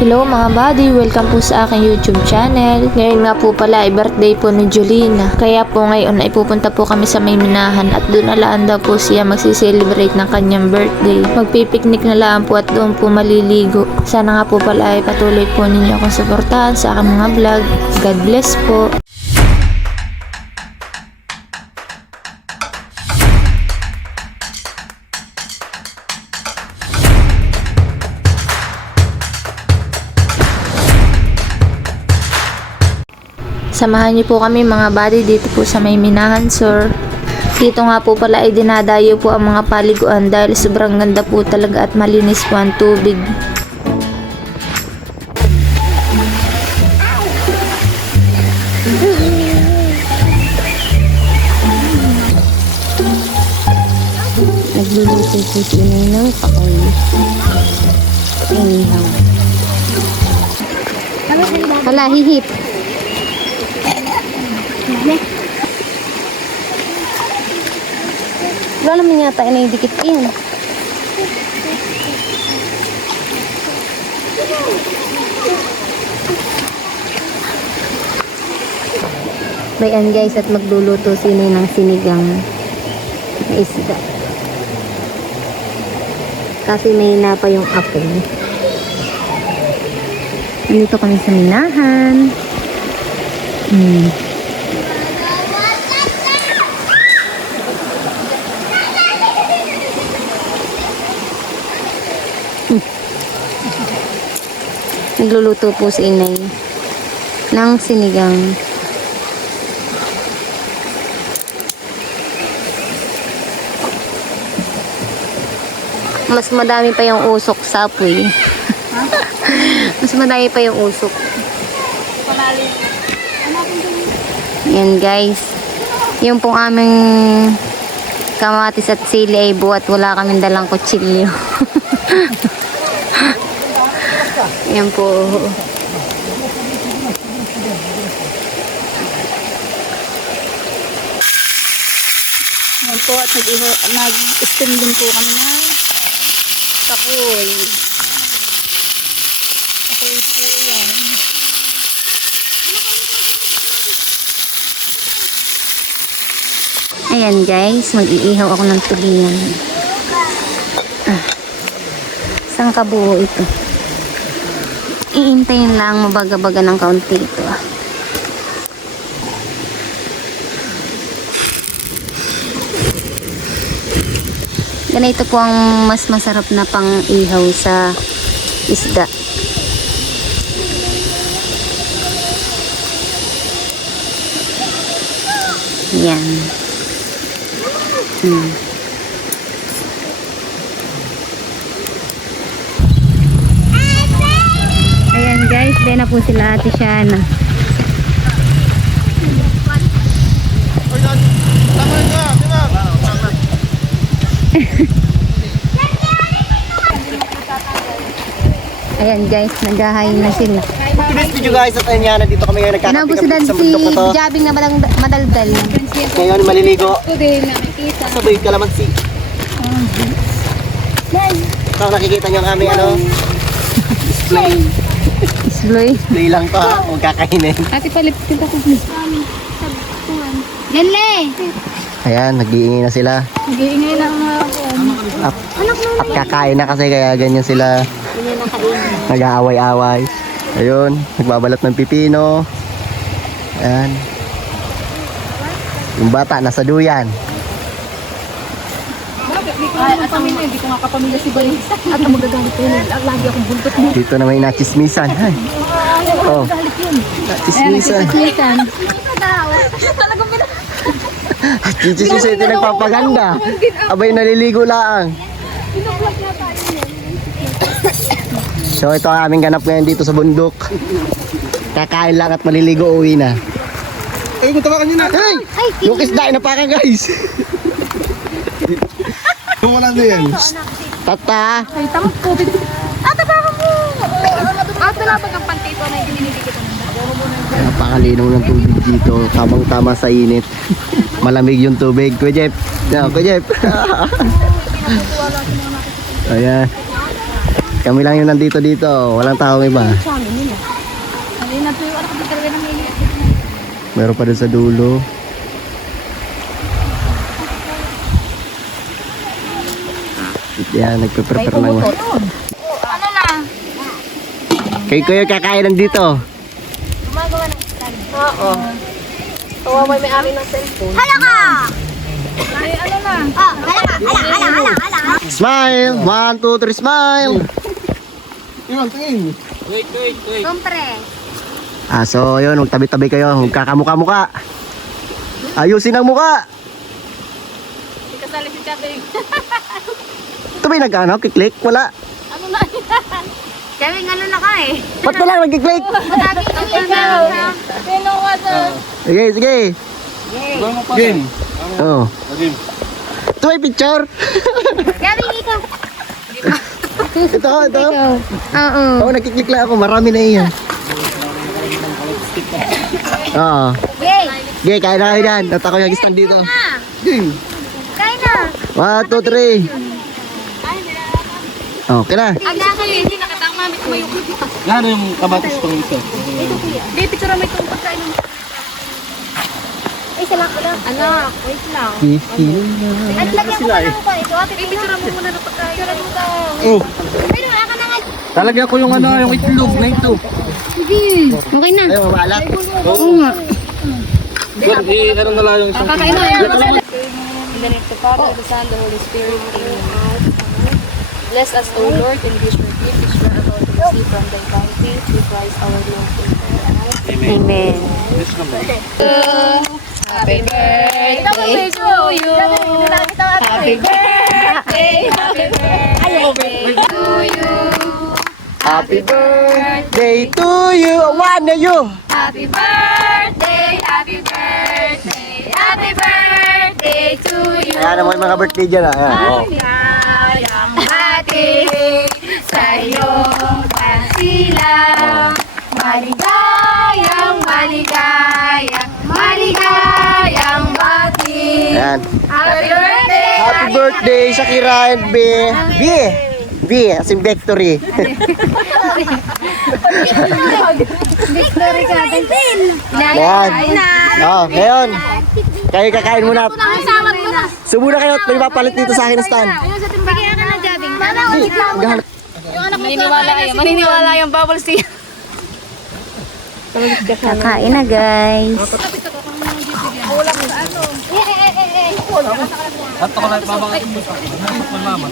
Hello mga buddy, welcome po sa aking YouTube channel. Ngayon nga po pala ay birthday po ni Julina. Kaya po ngayon ay pupunta po kami sa Mayminahan at doon nalaan daw po siya magsiselebrate ng kanyang birthday. Magpipiknik na lang po at doon po maliligo. Sana nga po pala ay patuloy po ninyo akong suportahan sa aking mga vlog. God bless po. Samahan niyo po kami mga buddy dito po sa Mayminahan, sir. Dito nga po pala ay dinadayo po ang mga paliguan dahil sobrang ganda po talaga at malinis po ang tubig. Nagluluto po si Ninang pakoy. Inihaw. Hala, hihip. Wala naman yata na yung dikit yun. Bayan guys, at magluluto si Ninang sinigang na isda. Kasi may na pa yung apple. Dito kami sa Minahan. Nagluluto po si Inay ng sinigang. Mas madami pa yung usok sa apoy. Mas madami pa yung usok. Yan guys. Yung pong aming kamatis at sili ay buhat. Wala kaming dalang kutsilyo. Yan po. Yan po at nag-steam din po kami ng takoy. Takoy po yan. Ayan guys, mag-iihaw ako ng tulingan. Isang kabuo ito. Iintayin lang mabaga-baga ng kaunti ito. Ganito po ang mas masarap na pang-ihaw sa isda. Yan. Ayan guys, din na po sila Ate Shana. Ayan guys, naghahain na sila. Pinis video guys at ayun nga, nandito kami ngayon nagkakapigam sa bundok na to. Jabing na madaldal. Ngayon maliligo. Sabay kalamansi. So nakikita nyo ang aming display. Isloy. Display lang to ha, huwag kakainin. Ate palipit ako. Yan le! Ayan, nag-iingay na sila. Nag-iingay lang mga ako. At kakain na kasi kaya ganyan sila. Nag-aaway-away. Ayun, nagbabalat ng pipino. Ayan. Yung bata nasa duyan. Ay, at ang hindi ko nga kapamilya si Balisa. At ang magagalit ko yun. Lagi akong buntot mo. Dito na may nachismisan. Ay. Oh, nachismisan. Chichismisan ito nagpapaganda. Abay naliligo lang. So ito ang aming ganap ngayon dito sa bundok. Kakain lang at maliligo, uwi na. Ay, matawakan nyo na. Hey! Yung isda, inapakan guys. Wala na yan. Tata. Ay, tamang COVID. Ate, baka mo! Ate, labag ang pantito na hindi nililigot ang Napakalinaw ng tubig dito. Tamang-tama sa init. Malamig yung tubig. Kuya Jeff. Yeah, Kuya Jeff. Ayan. Kami lang yung nandito dito. Walang tao iba. Ano yun natin yung ano kung talaga ng hili. Meron pa dun sa dulo. Yan, nagpe-prepare ng... Ano na? Kayo kuya kakain nandito. Gumagawa ng stand. Oo. Kawawa may ari ng cellphone. Hala ka! Ay, ano na? Oh, hala ka! Hala! Smile! 1, 2, 3, smile! Kompre. So yun, magtabi-tabi kayo. Huwag kakamuka-muka. Ayusin ang muka. Hindi kasali si Chabing. Ito ba yung nag-ano? Kiklik? Wala. Ano na yan? Chabing, ano na ka eh? Ba't na lang nag-kiklik? Sabi ko ikaw. Sino ka to? Sige, sige. Game. Oh. Game. Ito may picture. Chabing, ikaw. Ito. Oo. Oo, nagkiklik lang ako. Marami na iyan. Oo. Yay! Okay, kain na kayo dyan. At ako yung stand dito. Game. Kain na. 1, 2, 3. Okay na. Ang nasa hindi nakatama. May tumayo. Ano yung kabatas pang ito? Hindi, picture mo itong pagkain mo. Ay, salang ka lang. Anak, wait lang. At lagyan ko na lang pa ito. Ate, picture mo muna ng pagkain. Picture mo daw. Oh, Ay, nung aka na nga. talagyan ko yung ano, yung itlog na ito. Okay na. Ayaw, mabalak. Oo nga. Ano na lang yung isang Kakain na yan. In the name of the Father, the Son, the Holy Spirit. Amen. Bless us, O Lord, and give your gift which we are about to receive from thy bounty through Christ our Lord. Amen. Happy birthday to you. Happy birthday, happy birthday to you. Happy birthday to you. One na you. Happy birthday, happy birthday, happy birthday to you. Ayan naman yung mga birthday dyan. Ayan. Oh. Maligayang bati sa iyong pagsilang. Maligayang bati. Ayan. Happy birthday. Happy birthday, Shakira and B. B, as in victory. Victory ka. Ayan. Oh, ngayon. Kayo kakain muna. Sawat mo na. Subo na kayo at may papalit dito sa akin na stand. Ayun sa timba. Bigyan ka na, Jabing. Mana, wait lang. Maghahanap. Yung anak mo maniniwala yung bubble tea. Kakain na guys. At ako lang babangat mo sa mama.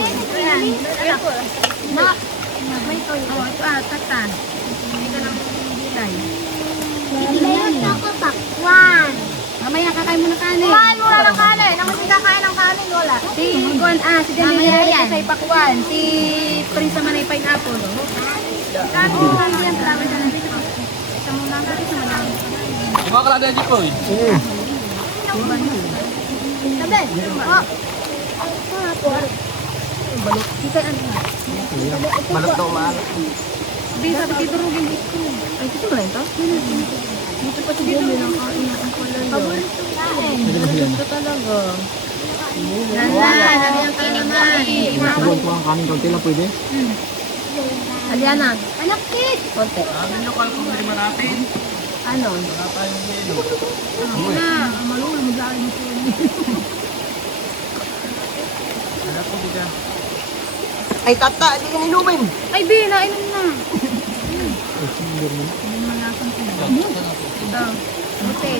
Mamaya kakain mo na kanin. Kuhaan mo na ng kanin. Nang hindi kakain ng kanin, wala. Si Jamila sa ipakwan. Si Prince sa Manay Pineapple. Kanin mo lang yan. Salamat na lang dito. Isa mo lang kasi sa Manay. Di ba kalada dito eh? Sabi. Oh. Balot daw maalat. Sabi, sabi dito rugin dito. Ay, dito ba ito? Dito pa dito lang kain na ang kulay. Paborito kain. Ito talaga. Nana, nariyan ka naman. Sabuan ko ang kanin kaunti lang pwede. Aliana. Anak kid. Konti. Ano yung call kung hindi man natin? Ano? Wala tayong yelo. Na, malulog maglain mo Ano po diga? Ay, tata, hindi ka ninumin. Ay, Bi, nainom na. Buti.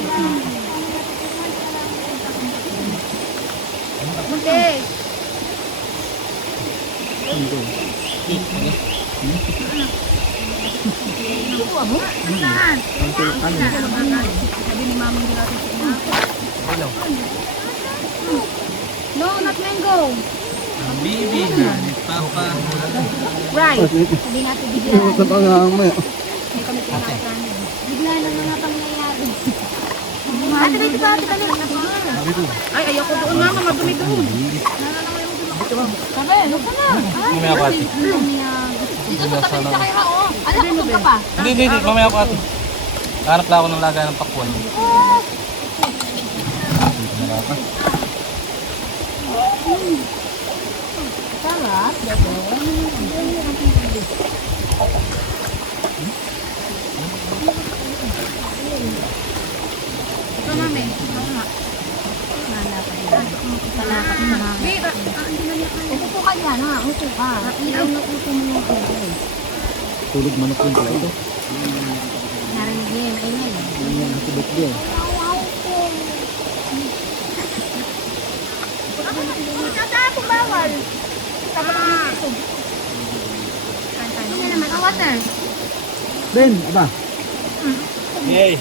Buti. No, not mango. Bibi, Papa. Right. Sabi natin bigla. Ito pa nga may. May kami pinakasan. Bigla na mga pangyayari. Ate, dito ba? Ate, ay, ayoko doon mama. Madumi doon. Sabi, ano ka na? Mamaya ako ate. Dito sa tabi sa kaya ako. Alam mo ka pa. Hindi, mamaya ako ate. Hanap lang ako ng lagay ng pakwan. Sarap. Ito namin. Oo nga. Upo po ka dyan, ha? Upo ka. Ilaw na upo mo yung upo. Tulog manok din pala ito. Narinig niya yung ingay. Yan ang tubig din. Ano naman? Ang water. Ben, aba. Yay!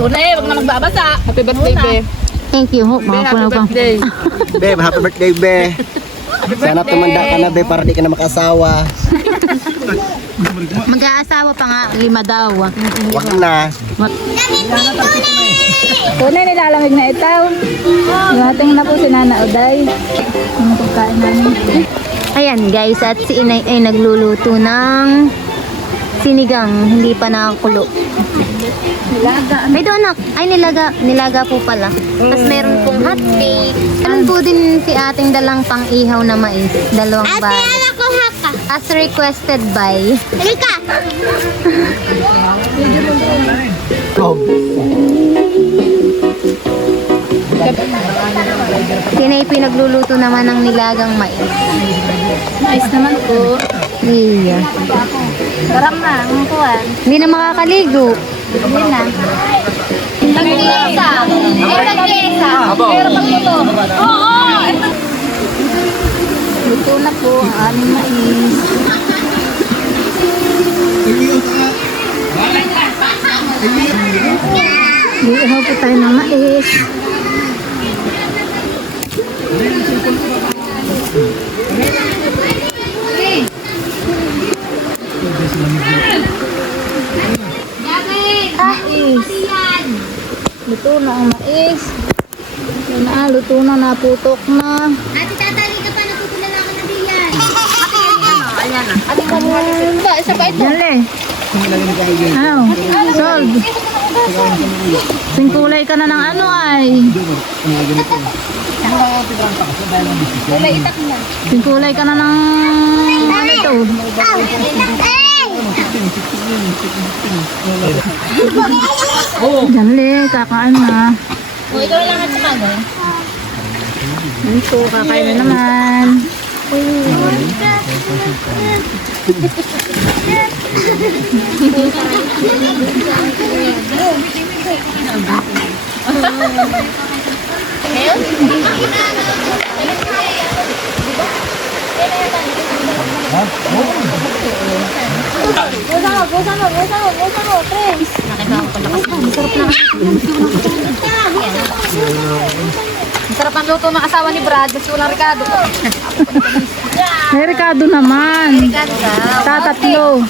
Tunay, wag na magbabasa. Happy birthday, Be. Thank you, ho. Mga puno birthday. Be, happy birthday, Be. Sana tumanda ka na, Be, para di ka na makasawa. Mag-aasawa pa nga, 5 daw. Wag na. Tunay, nilalamig na itaw. Dumating na po si Nana Oday. Ang pagkain namin. Ayan guys, at si Inay ay nagluluto ng sinigang, hindi pa nakakulo. May donak. Ay, nilaga po pala. Tapos meron pong hot cake. Meron po din si ating dalang pang-ihaw na mais. 2 bag. As requested by... Halika! Tinay pinagluluto naman ng nilagang mais. Nice naman po. Iya. Sarap na, ang kuwan. Hindi na makakaligo. Hindi na. Nag-iisa. Nag-iisa. Pero pag ito. Oo! Luto na po ang aming mais. Iihaw po tayo ng mais. Luto na ang mais. Yun na, luto na, naputok na. Ate, tatali ka pa, natutulala ka na din yan. Ate, ba? Isa ba ito? Dali. Ano? Sold. Singkulay ka na ng ano ay. Kulay itak na. Singkulay ka na ng ano ito. Dali, kakain na. O, ikaw lang at saka mo. Ito, kakain na naman. Masarap ang luto ng asawa ni Brad kasi walang Ricardo. May Ricardo naman. Tatatlo.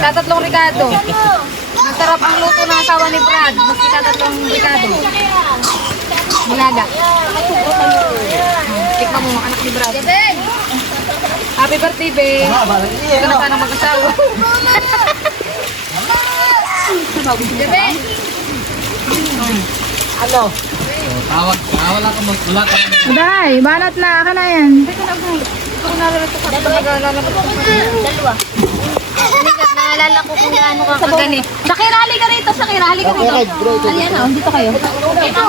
Tatatlong Ricardo. Masarap ang luto ng asawa ni Brad maski tatatlong Ricardo. Nilaga. Tikman mo mga anak ni Brad. Happy birthday, Be. Hindi ka na sana mag-asawa. Bebe. Ano? Tawag. Wala ka mo. Wala ka mo. Day, banat na. Aka na yan. Dalawa. Naalala ko kung gaano ka kagani. Shakira, halika rito. Shakira, halika rito. Ayan o, dito kayo. Ito.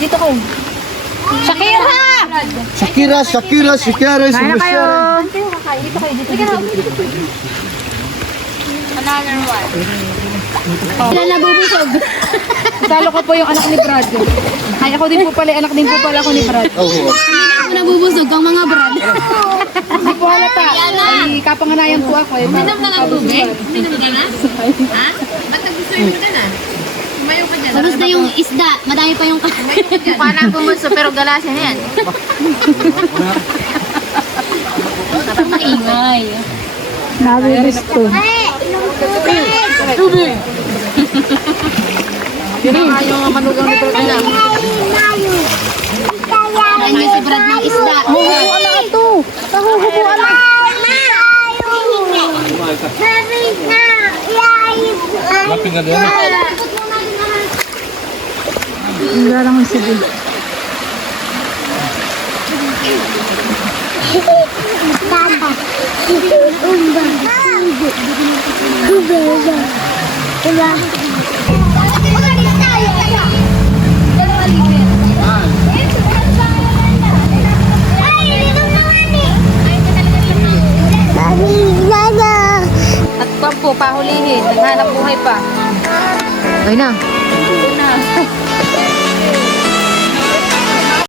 Dito ko. Shakira! Kaya kayo. Dito kayo, dito. Another one. Sila nabubusog. Salo ko po yung anak ni Brad. Ay, ako din po pala, anak din po pala ako ni Brad. Oo. Ako nabubusog ang mga brad. Hindi po halata. Ay, kapanganayan po ako. Minom na lang tubig? Minom ka na? Ha? Ba't nag-swimming ka na? Tumayo ka dyan. Tapos na yung isda. Madami pa yung Mukha na bumuso pero galasan yan. maingay. Tubig! Yun ang yung manugang ni Brad na. Kain niya si Brad ng isda. Laping ka din. At pang po, pahulihin. Naghanap buhay pa. Ay na. Ito na.